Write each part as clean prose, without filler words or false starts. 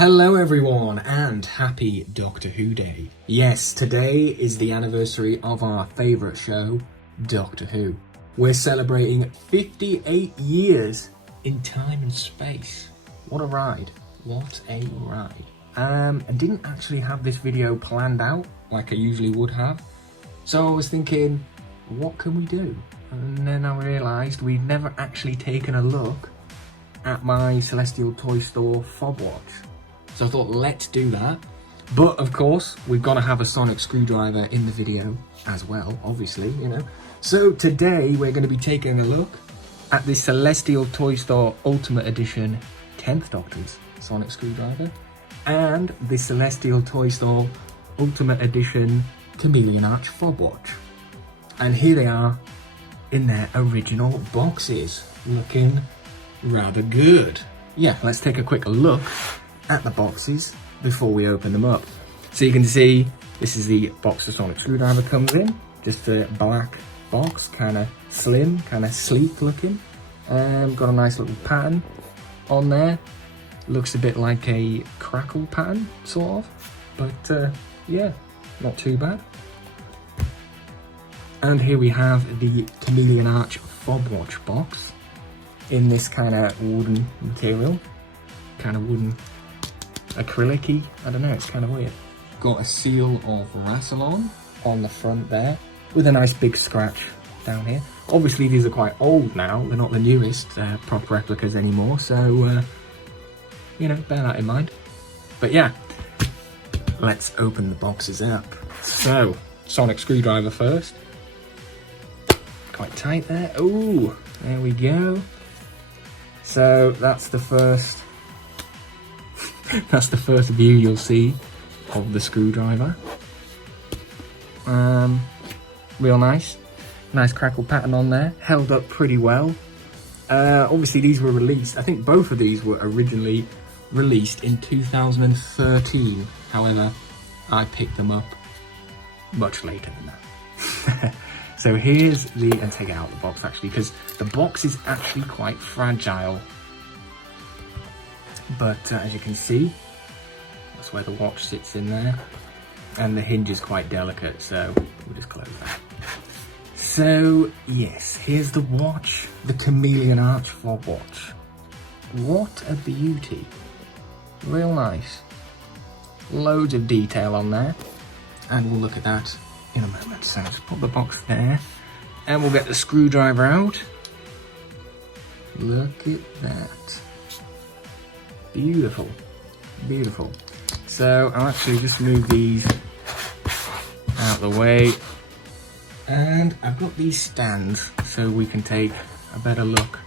Hello everyone and happy Doctor Who Day. Yes, today is the anniversary of our favourite show, Doctor Who. We're celebrating 58 years in time and space. What a ride. What a ride. I didn't actually have this video planned out like I usually would have. So I was thinking, what can we do? And then I realised we'd never actually taken a look at my Celestial Toystore fob watch. So I thought, let's do that. But of course, we've got to have a sonic screwdriver in the video as well, obviously, you know. So today we're going to be taking a look at the Celestial Toystore Ultimate Edition 10th Doctor's sonic screwdriver and the Celestial Toystore Ultimate Edition Chameleon Arch fob watch. And here they are in their original boxes, looking rather good. Yeah, let's take a quick look at the boxes before we open them up. So you can see this is the box the sonic screwdriver comes in, just a black box, kind of slim, kind of sleek looking. Got a nice little pattern on there, looks a bit like a crackle pattern sort of, but yeah, not too bad. And here we have the Chameleon Arch fob watch box in this kind of wooden material, kind of wooden acrylic-y, I don't know, it's kind of weird. Got a seal of Rassilon on the front there with a nice big scratch down here. Obviously these are quite old now, they're not the newest prop replicas anymore, so you know, bear that in mind. But yeah, let's open the boxes up. So, sonic screwdriver first. Quite tight there. Ooh, there we go. So that's the first that's the first view you'll see of the screwdriver. Real nice crackle pattern on there, held up pretty well. Obviously these were released, I think both of these were originally released in 2013, however I picked them up much later than that. So here's the, and take it out of the box actually, because the box is actually quite fragile. But as you can see, that's where the watch sits in there. And the hinge is quite delicate, so we'll just close that. So yes, here's the watch, the Chameleon Arch fob watch. What a beauty. Real nice. Loads of detail on there. And we'll look at that in a moment. So let's put the box there and we'll get the screwdriver out. Look at that. Beautiful, beautiful. So I'll actually just move these out of the way, and I've got these stands so we can take a better look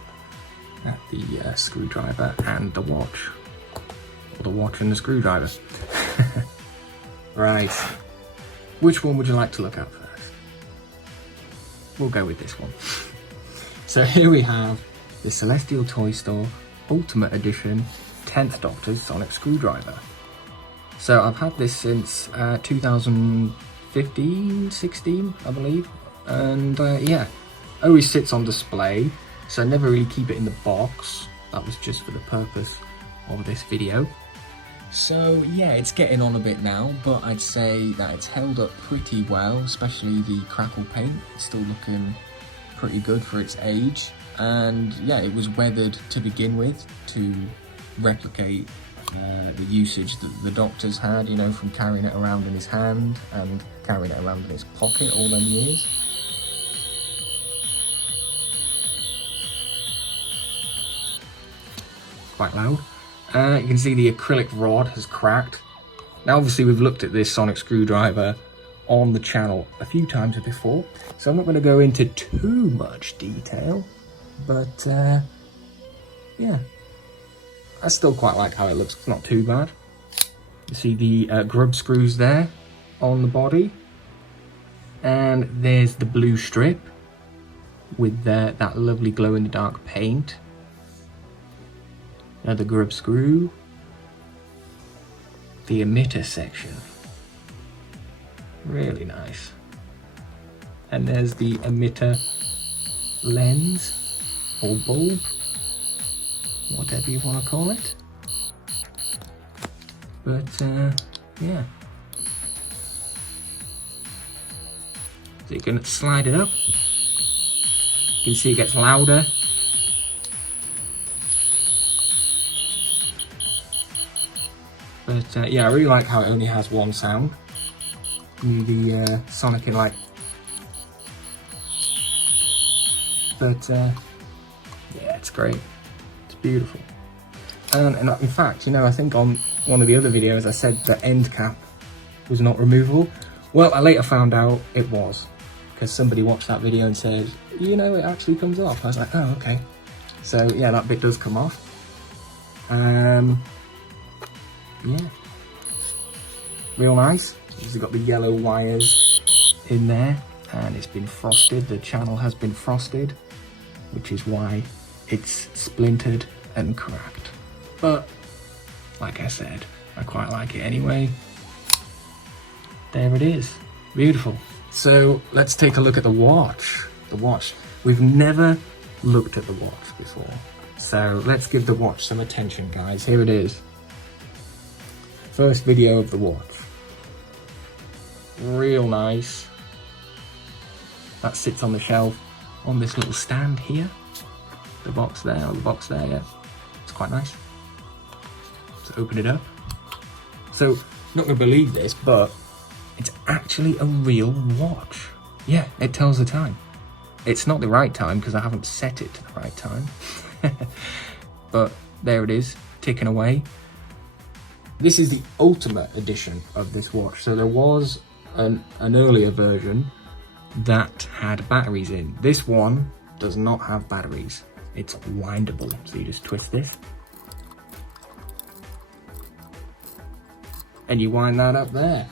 at the screwdriver and the watch, or the watch and the screwdriver. Right, which one would you like to look at first? We'll go with this one. So here we have the Celestial Toystore Ultimate Edition 10th Doctor's sonic screwdriver. So I've had this since 2015, 16, I believe, and yeah, always sits on display, so I never really keep it in the box. That was just for the purpose of this video. So yeah, it's getting on a bit now, but I'd say that it's held up pretty well, especially the crackle paint. It's still looking pretty good for its age, and yeah, it was weathered to begin with to replicate the usage that the Doctor's had, you know, from carrying it around in his hand and carrying it around in his pocket all them years. Quite loud. You can see the acrylic rod has cracked. Now obviously we've looked at this sonic screwdriver on the channel a few times before, so I'm not going to go into too much detail, but yeah, I still quite like how it looks. It's not too bad. You see the grub screws there on the body, and there's the blue strip with that lovely glow-in-the-dark paint. Another grub screw. The emitter section. Really nice. And there's the emitter lens or bulb, whatever you want to call it. But yeah. So you can slide it up. You can see it gets louder. But yeah, I really like how it only has one sound. The Sonic in like. But yeah, it's great. It's beautiful. And in fact, you know, I think on one of the other videos I said the end cap was not removable. Well, I later found out it was, because somebody watched that video and said, you know, it actually comes off. I was like, oh, okay. So yeah, that bit does come off. Yeah, real nice. You've got the yellow wires in there, and it's been frosted. The channel has been frosted, which is why it's splintered and cracked. But like I said, I quite like it anyway. There it is, beautiful. So let's take a look at the watch. The watch. We've never looked at the watch before, so let's give the watch some attention, guys. Here it is. First video of the watch. Real nice. That sits on the shelf on this little stand here. The box there, or the box there, yeah. It's quite nice. So open it up. So, not gonna believe this, but it's actually a real watch. Yeah, it tells the time. It's not the right time because I haven't set it to the right time. But there it is, ticking away. This is the ultimate edition of this watch. So there was an earlier version that had batteries in. This one does not have batteries. It's windable. So you just twist this. And you wind that up there.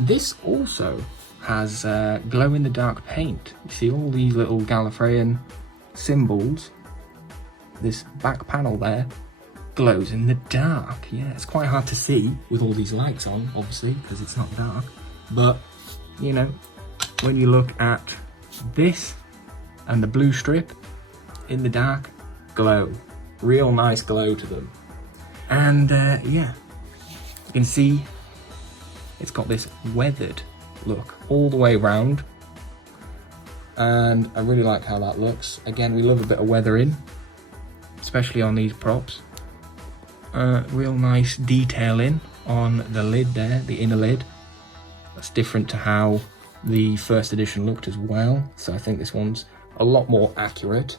This also has glow-in-the-dark paint. You see all these little Gallifreyan symbols. This back panel there glows in the dark. Yeah, it's quite hard to see with all these lights on, obviously, because it's not dark. But, you know, when you look at this and the blue strip in the dark, glow. Real nice glow to them. And yeah, you can see it's got this weathered look all the way around. And I really like how that looks. Again, we love a bit of weathering, especially on these props. Real nice detailing on the lid there, the inner lid. That's different to how the first edition looked as well. So I think this one's a lot more accurate.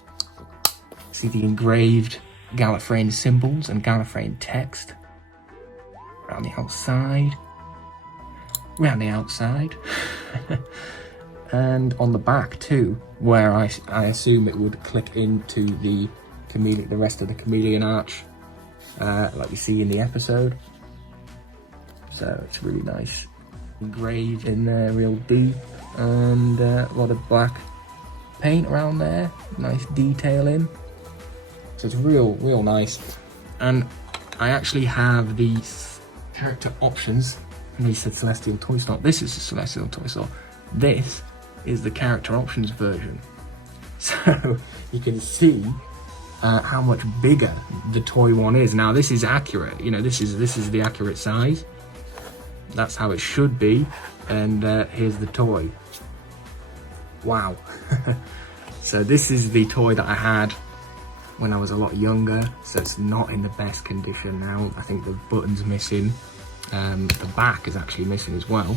See the engraved Gallifreyan symbols and Gallifreyan text around the outside. Around the outside. And on the back too, where I assume it would click into the rest of the Chameleon arch. Like we see in the episode. So it's really nice. Engraved in there real deep, and a lot of black paint around there. Nice detailing. So it's real nice. And I actually have these character options. And he said Celestial Toystore. This is the Celestial Toystore. This is the character options version. So you can see how much bigger the toy one is. Now this is accurate, you know, this is the accurate size. That's how it should be. And here's the toy. Wow. So this is the toy that I had when I was a lot younger, so it's not in the best condition now. I think the button's missing. The back is actually missing as well.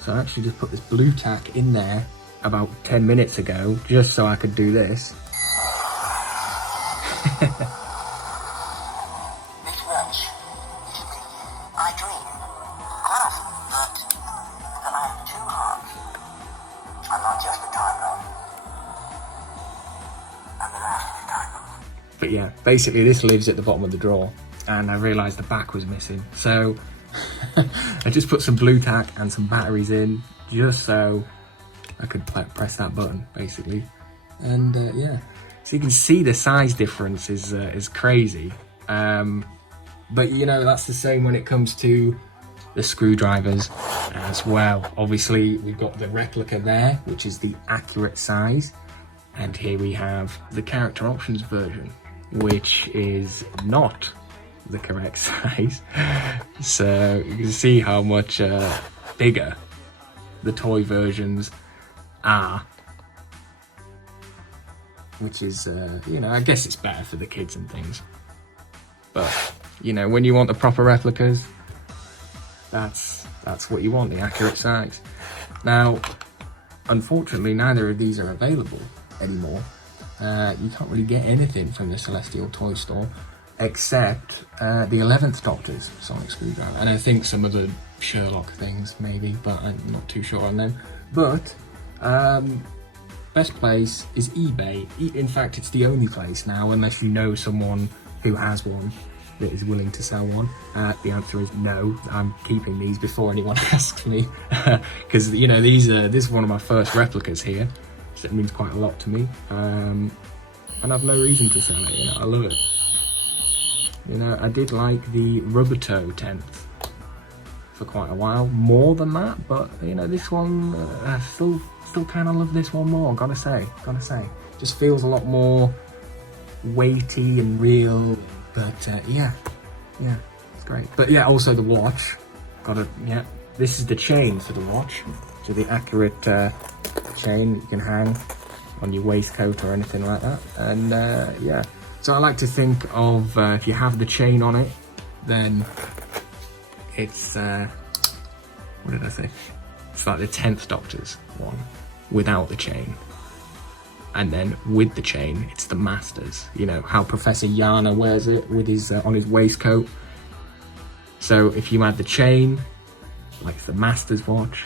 So I actually just put this blue tack in there about 10 minutes ago, just so I could do this. This watch is me. I dream quite often that I have two hearts. I'm not just a time lord. I'm the last of the time lords. But yeah, basically this lives at the bottom of the drawer, and I realised the back was missing. So I just put some blue tack and some batteries in, just so I could press that button, basically. And yeah. So you can see the size difference is crazy. But you know, that's the same when it comes to the screwdrivers as well. Obviously, we've got the replica there, which is the accurate size. And here we have the character options version, which is not the correct size. So you can see how much bigger the toy versions are. Which is, you know, I guess it's better for the kids and things. But, you know, when you want the proper replicas, that's what you want, the accurate size. Now, unfortunately, neither of these are available anymore. You can't really get anything from the Celestial Toystore except the 11th Doctor's sonic screwdriver. And I think some of the Sherlock things, maybe, but I'm not too sure on them. But, best place is eBay. In fact, it's the only place now, unless you know someone who has one that is willing to sell one. The answer is no. I'm keeping these before anyone asks me, because you know this is one of my first replicas here, so it means quite a lot to me. And I've no reason to sell it. You know, I love it. You know, I did like the Rubber Toe 10th for quite a while, more than that, but you know, this one I still kind of love this one more. Gotta say, just feels a lot more weighty and real. But yeah, it's great. But yeah, also the watch. This is the chain for the watch, so the accurate chain that you can hang on your waistcoat or anything like that. And yeah, so I like to think of if you have the chain on it, then it's what did I say? It's like the 10th Doctor's one without the chain, and then with the chain it's the Master's. You know how Professor Yana wears it with his on his waistcoat. So if you add the chain, like it's the Master's watch.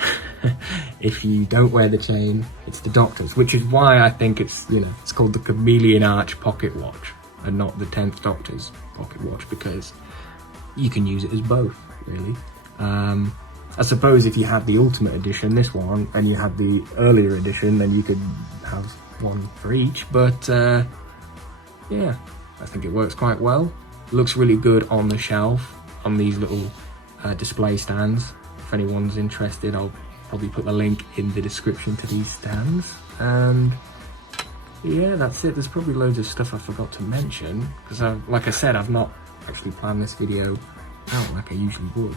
If you don't wear the chain, it's the Doctor's, which is why I think it's, you know, it's called the Chameleon Arch pocket watch and not the 10th Doctor's pocket watch, because you can use it as both, really. I suppose if you have the Ultimate Edition, this one, and you have the earlier edition, then you could have one for each. But yeah, I think it works quite well. Looks really good on the shelf, on these little display stands. If anyone's interested, I'll probably put the link in the description to these stands. And yeah, that's it. There's probably loads of stuff I forgot to mention, because like I said, I've not actually planned this video out like I usually would.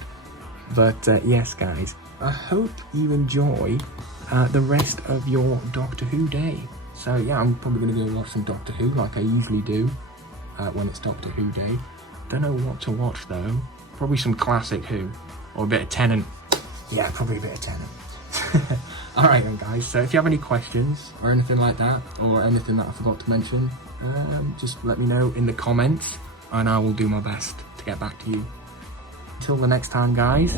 But yes, guys, I hope you enjoy the rest of your Doctor Who day. So yeah, I'm probably going to go watch some Doctor Who like I usually do when it's Doctor Who day. Don't know what to watch though. Probably some classic Who, or a bit of Tennant. Yeah, probably a bit of Tennant. Alright then, guys, so if you have any questions or anything like that, or anything that I forgot to mention, just let me know in the comments and I will do my best to get back to you. Until the next time, guys,